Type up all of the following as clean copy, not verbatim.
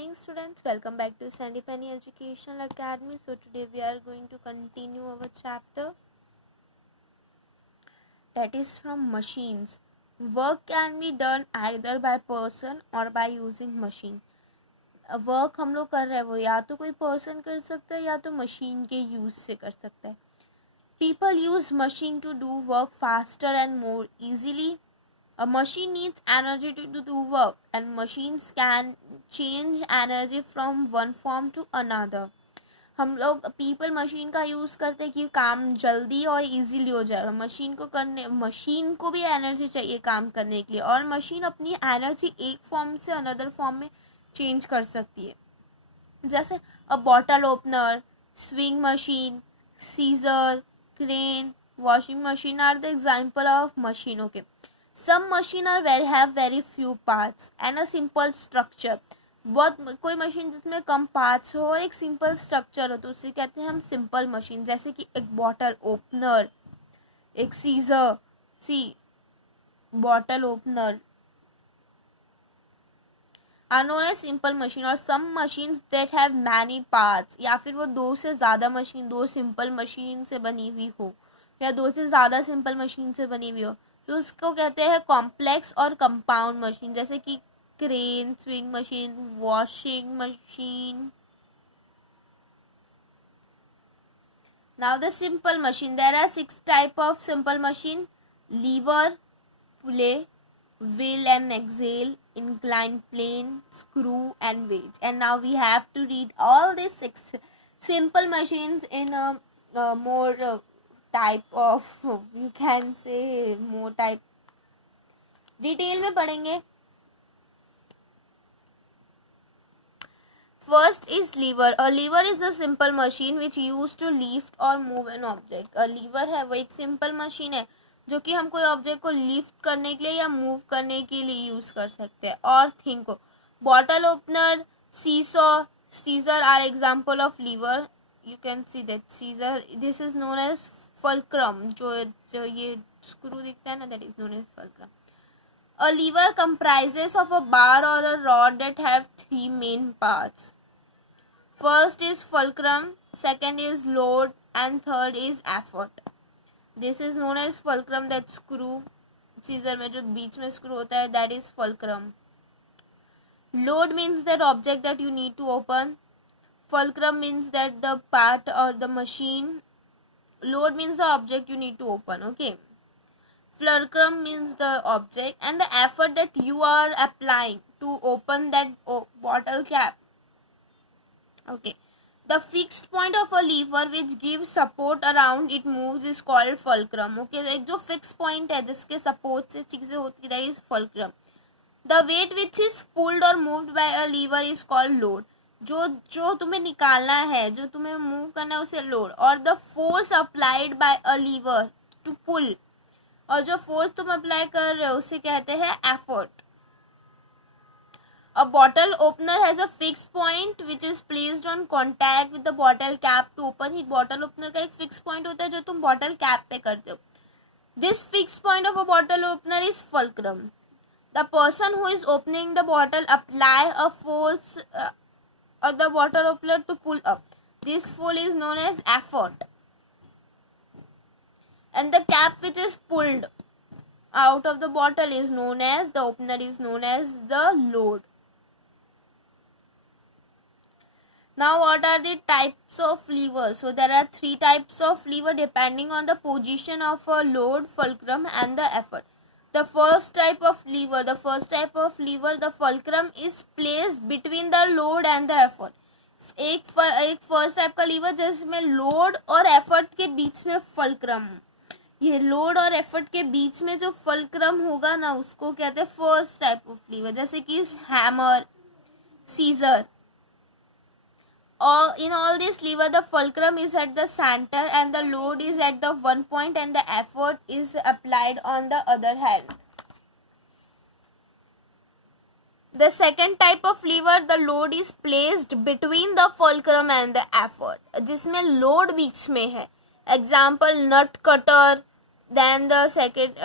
Morning students, welcome back to Sandy Penny Educational Academy. So today we are going to continue our chapter that is from machines. Work can be done either by person or by using machine. Work हम लोग कर रहे हैं वो या तो कोई person कर सकता है या तो मशीन के यूज से कर सकता है. People use machine to do work faster and more easily. A machine needs energy to do work, and machines can change energy from one form to another. हम लोग पीपल मशीन का use करते हैं कि काम जल्दी और इजीली हो जाए. मशीन को भी एनर्जी चाहिए काम करने के लिए, और मशीन अपनी एनर्जी एक फॉर्म से अनदर फॉर्म में चेंज कर सकती है. जैसे a bottle opener, swing machine, scissor, crane, washing machine are the example of machine. Okay, some machine have very few parts and a simple structure. बहुत कोई मशीन जिसमें कम पार्ट्स हो और एक सिंपल स्ट्रक्चर हो तो उसे कहते हैं हम सिंपल मशीन. जैसे कि एक बॉटल ओपनर, एक scissor, bottle opener are known as simple machine. और some machines that have many parts, या फिर वो दो से ज़्यादा मशीन, दो सिंपल मशीन से बनी हुई हो या दो से ज़्यादा सिंपल मशीन से बनी हुई हो, तो उसको कहते हैं कॉम्प्लेक्स और कंपाउंड मशीन. जैसे कि crane, swing machine, washing machine. Now the simple machine. There are 6 type of simple machine: lever, pulley, wheel and axle, inclined plane, screw and wedge. And now we have to read all these 6 simple machines in a more type of, you can say, more type detail में पढ़ेंगे. First is lever. A lever is a simple machine which used to lift or move an object. A lever है वो एक simple machine है जो कि हम कोई ऑब्जेक्ट को लिफ्ट करने के लिए या मूव करने के लिए यूज कर सकते हैं. और थिंक को bottle opener, seesaw, scissor are example of lever. You can see that scissor, this is known as fulcrum. जो ये स्क्रू दिखता है ना, that is known as fulcrum. A lever comprises of a bar or a rod that have 3 main parts. First is fulcrum, second is load, and third is effort. This is known as fulcrum. that screw, scissor में जो बीच में screw होता है, that is fulcrum. Load means that object that you need to open. Fulcrum means that the part or the machine. Load means the object you need to open. Okay. Fulcrum means the object and the effort that you are applying to open that bottle cap. Okay. The fixed point of a lever which gives support around it moves is called fulcrum. Okay, एक जो fixed point है जिसके support से चीजें होती है, that is fulcrum. The weight which is pulled or moved by a lever is called load. जो तुम्हें निकालना है, जो तुम्हें move करना है, उसे load. और the force applied by a lever to pull, और जो force तुम apply कर रहे हो उसे कहते हैं effort. A bottle opener has a fixed point which is placed on contact with the bottle cap to open it. Bottle opener का एक fixed point होता है जो तुम bottle cap पे करते हो. This fixed point of a bottle opener is fulcrum. The person who is opening the bottle apply a force on the bottle opener to pull up. This pull is known as effort. And the cap which is pulled out of the bottle is known as, the opener is known as the load. Now what are the types of levers? So there are 3 types of lever depending on the position of a load, fulcrum and the effort. The first type of lever, the fulcrum is placed between the load and the effort. एक first type का liver जिसमें load और effort के बीच में fulcrum. ये load और effort के बीच में जो फुलक्रम होगा ना, उसको कहते हैं फर्स्ट टाइप ऑफ लीवर. जैसे कि hammer, scissor. In all this lever, the fulcrum is at the center and the load is at the one point and the effort is applied on the other hand. The second type of lever, the load is placed between the fulcrum and the effort, जिसमें load बीच में है. Example, nut cutter. Then the second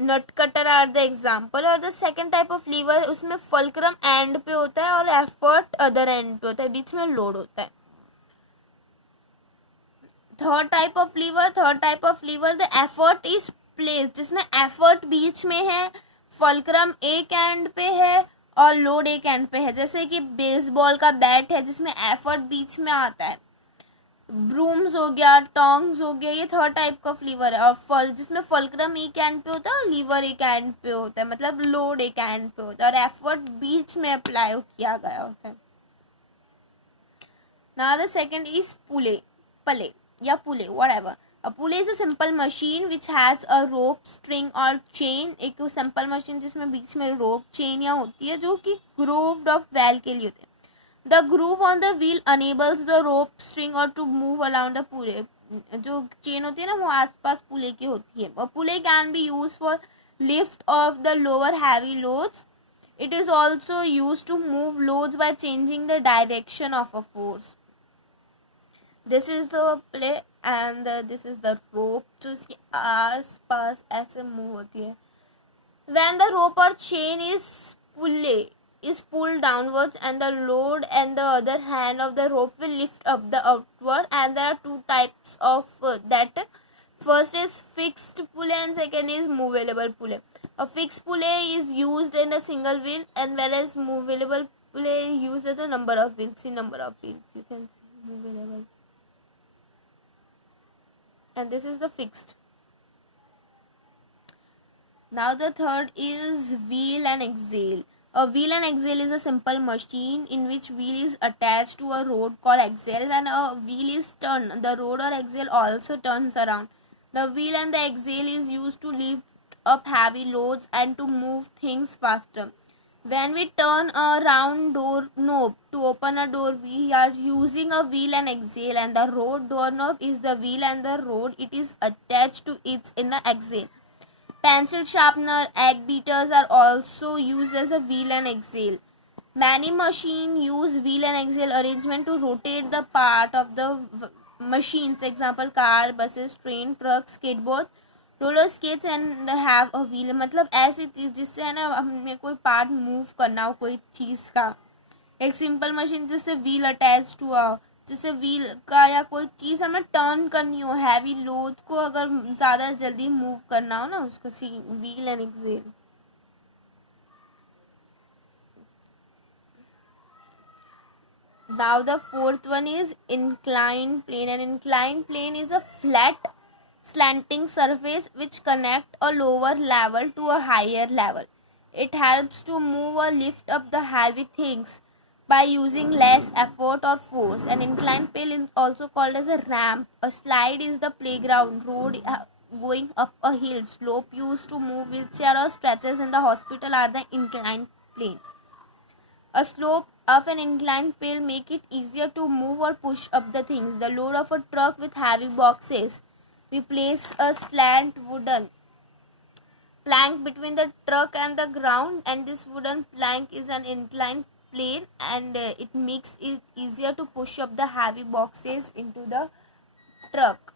nut cutter are the example. और the second type of lever, उसमें fulcrum end पे होता है और एफर्ट अदर एंड पे होता है, बीच में लोड होता है। Third type of lever the effort is place, जिसमें एफर्ट बीच में है, फुलक्रम एक एंड पे है और लोड एक एंड पे है। जैसे कि बेसबॉल का बैट है जिसमें एफर्ट बीच में आता है, ब्रूम्स हो गया, टोंग्स हो गया, ये थर्ड टाइप का लीवर है। और फल जिसमें फुलक्रम एक एंड पे होता है और लीवर एक एंड पे होता है, मतलब लोड एक एंड पे होता है और एफर्ट बीच में अप्लाई किया गया होता है। नाउ द सेकंड इज पले या पुले, whatever. A pulley is a simple machine which has a rope, string or chain. एक सिंपल मशीन जिसमें बीच में रोप, चेन या होती है, जो कि ग्रूव्ड ऑफ वेल के लिए होते हैं। The groove on the wheel enables the rope, string or to move around the pulley. जो चेन होती है ना, वो आसपास पुले की होती है। A pulley can be used for lift of the lower heavy loads. It is also used to move loads by changing the direction of a force. This is the pulley and this is the rope, जो इसके आस पास ऐसे move होती है। When the rope or chain is pulled downwards and the load and the other hand of the rope will lift up the outward, and there are two types of that. First is fixed pulley and second is movable pulley. A fixed pulley is used in a single wheel, and whereas movable pulley is used at a number of wheels. See number of wheels, you can see movable. And this is the fixed. Now the third is wheel and axle. A wheel and axle is a simple machine in which wheel is attached to a rod called axle. When a wheel is turned, the rod or axle also turns around. The wheel and the axle is used to lift up heavy loads and to move things faster. When we turn a round door knob to open a door, we are using a wheel and axle, and the rod doorknob is the wheel and the rod it is attached to it in the axle. Pencil sharpener, egg beaters are also used as a wheel and axle. Many machines use wheel and axle arrangement to rotate the part of the machines. Example, car, buses, train, truck, skateboard, roller skates and have a wheel. मतलब ऐसी चीज जिससे है ना हमें कोई part move करना हो कोई चीज का। एक सिंपल मशीन जिससे व्हील अटैच हुआ, जिससे व्हील का या कोई चीज हमें टर्न करनी हो, हैवी लोड को अगर ज्यादा जल्दी मूव करना हो ना, उसको see wheel and axle. Now the fourth one is inclined plane. An inclined plane is a flat slanting surface which connect a lower level to a higher level. It helps to move or lift up the heavy things by using less effort or force. An inclined plane is also called as a ramp. A slide is the playground road going up a hill. Slope used to move wheelchair or stretchers in the hospital are the inclined plane. A slope of an inclined plane make it easier to move or push up the things. The load of a truck with heavy boxes. We place a slant wooden plank between the truck and the ground, and this wooden plank is an inclined plane, and it makes it easier to push up the heavy boxes into the truck.